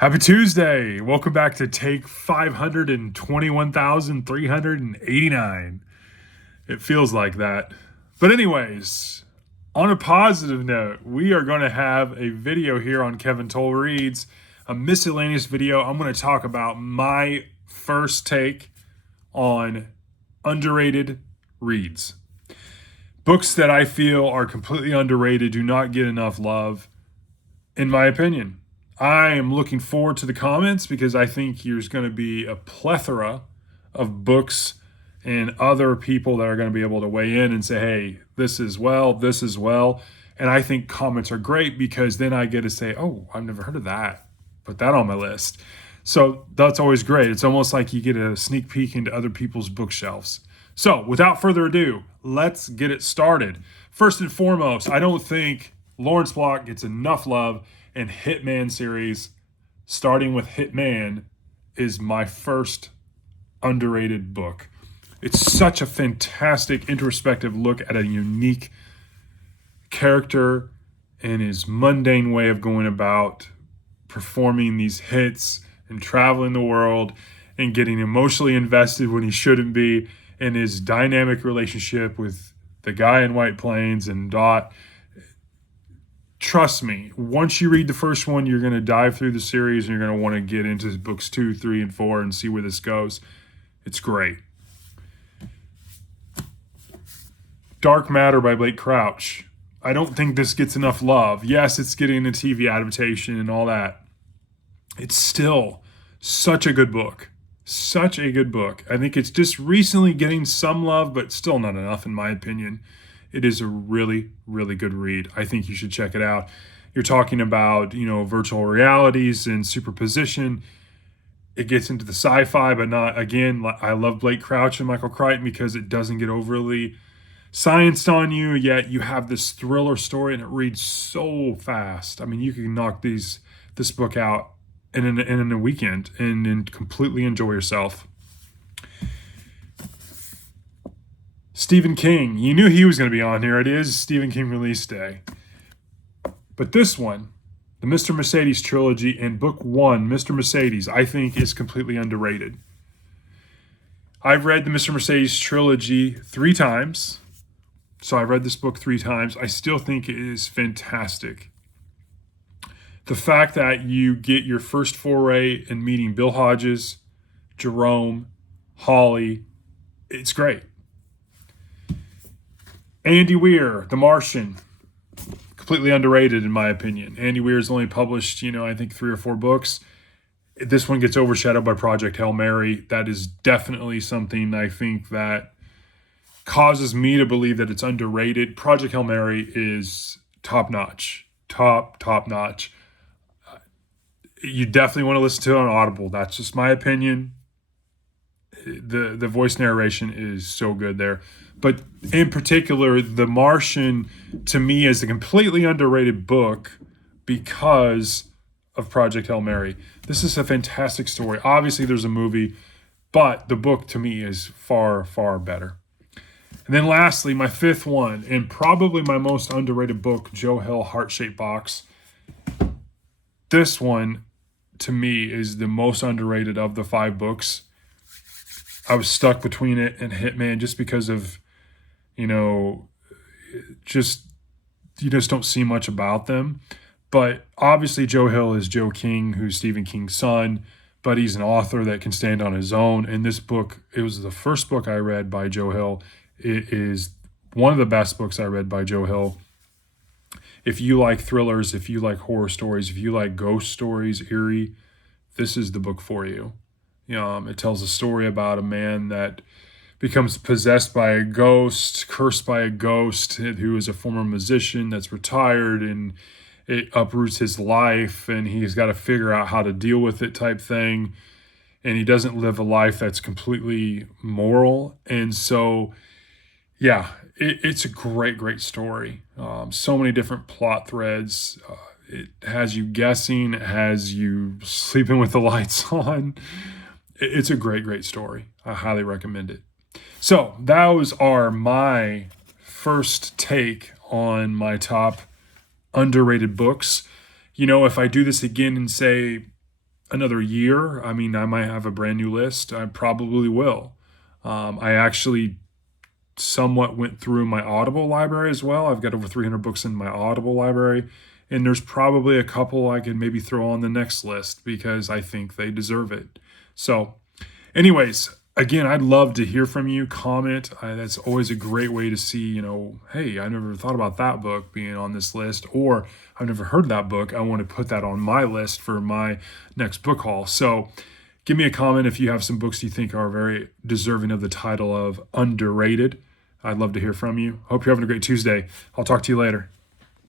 Happy Tuesday. Welcome back to take 521,389. It feels like that. But, anyways, on a positive note, we are going to have a video here on Kevin Toll Reads, a miscellaneous video. I'm going to talk about my first take on underrated reads. Books that I feel are completely underrated, do not get enough love, in my opinion. I am looking forward to the comments because I think there's going to be a plethora of books and other people that are going to be able to weigh in and say, hey, this is well, this is well. And I think comments are great because then I get to say, oh, I've never heard of that. Put that on my list. So that's always great. It's almost like you get a sneak peek into other people's bookshelves. So without further ado, let's get it started. First and foremost, I don't think Lawrence Block gets enough love. And Hitman series, starting with Hitman, is my first underrated book. It's such a fantastic introspective look at a unique character and his mundane way of going about performing these hits and traveling the world and getting emotionally invested when he shouldn't be, and his dynamic relationship with the guy in White Plains and Dot. Trust me, once you read the first one, you're going to dive through the series and you're going to want to get into books 2, 3, and 4 and see where this goes. It's great. Dark Matter by Blake Crouch. I don't think this gets enough love. Yes, it's getting a TV adaptation and all that. It's still such a good book. Such a good book. I think it's just recently getting some love, but still not enough in my opinion. It is a really, really good read. I think you should check it out. You're talking about, virtual realities and superposition. It gets into the sci-fi, but not, again, I love Blake Crouch and Michael Crichton because it doesn't get overly scienced on you, yet you have this thriller story and it reads so fast. I mean, you can knock this book out in a weekend and completely enjoy yourself. Stephen King. You knew he was going to be on here. It is Stephen King release day. But this one, the Mr. Mercedes trilogy and book 1, Mr. Mercedes, I think is completely underrated. I've read the Mr. Mercedes trilogy 3 times. So I've read this book 3 times. I still think it is fantastic. The fact that you get your first foray in meeting Bill Hodges, Jerome, Holly, it's great. Andy Weir, The Martian, completely underrated in my opinion. Andy Weir's only published, I think 3 or 4 books. This one gets overshadowed by Project Hail Mary. That is definitely something I think that causes me to believe that it's underrated. Project Hail Mary is top-notch. Top-notch. You definitely want to listen to it on Audible. That's just my opinion. The voice narration is so good there. But in particular, The Martian, to me, is a completely underrated book because of Project Hail Mary. This is a fantastic story. Obviously, there's a movie, but the book, to me, is far, far better. And then lastly, my 5th one, and probably my most underrated book, Joe Hill, Heart-Shaped Box. This one, to me, is the most underrated of the 5 books. I was stuck between it and Hitman just because of, you just don't see much about them. But obviously Joe Hill is Joe King, who's Stephen King's son, but he's an author that can stand on his own. And this book, it was the first book I read by Joe Hill. It is one of the best books I read by Joe Hill. If you like thrillers, if you like horror stories, if you like ghost stories, eerie, this is the book for you. It tells a story about a man that becomes possessed by a ghost, cursed by a ghost, who is a former musician that's retired, and it uproots his life, and he's got to figure out how to deal with it type thing. And he doesn't live a life that's completely moral. And so, yeah, it's a great, great story. So many different plot threads. It has you guessing. It has you sleeping with the lights on. It's a great, great story. I highly recommend it. So those are my first take on my top underrated books. If I do this again and say another year, I mean, I might have a brand new list. I probably will. I actually somewhat went through my Audible library as well. I've got over 300 books in my Audible library, and there's probably a couple I could maybe throw on the next list because I think they deserve it. So, anyways, again, I'd love to hear from you. Comment. That's always a great way to see, hey, I never thought about that book being on this list, or I've never heard that book. I want to put that on my list for my next book haul. So, give me a comment if you have some books you think are very deserving of the title of underrated. I'd love to hear from you. Hope you're having a great Tuesday. I'll talk to you later.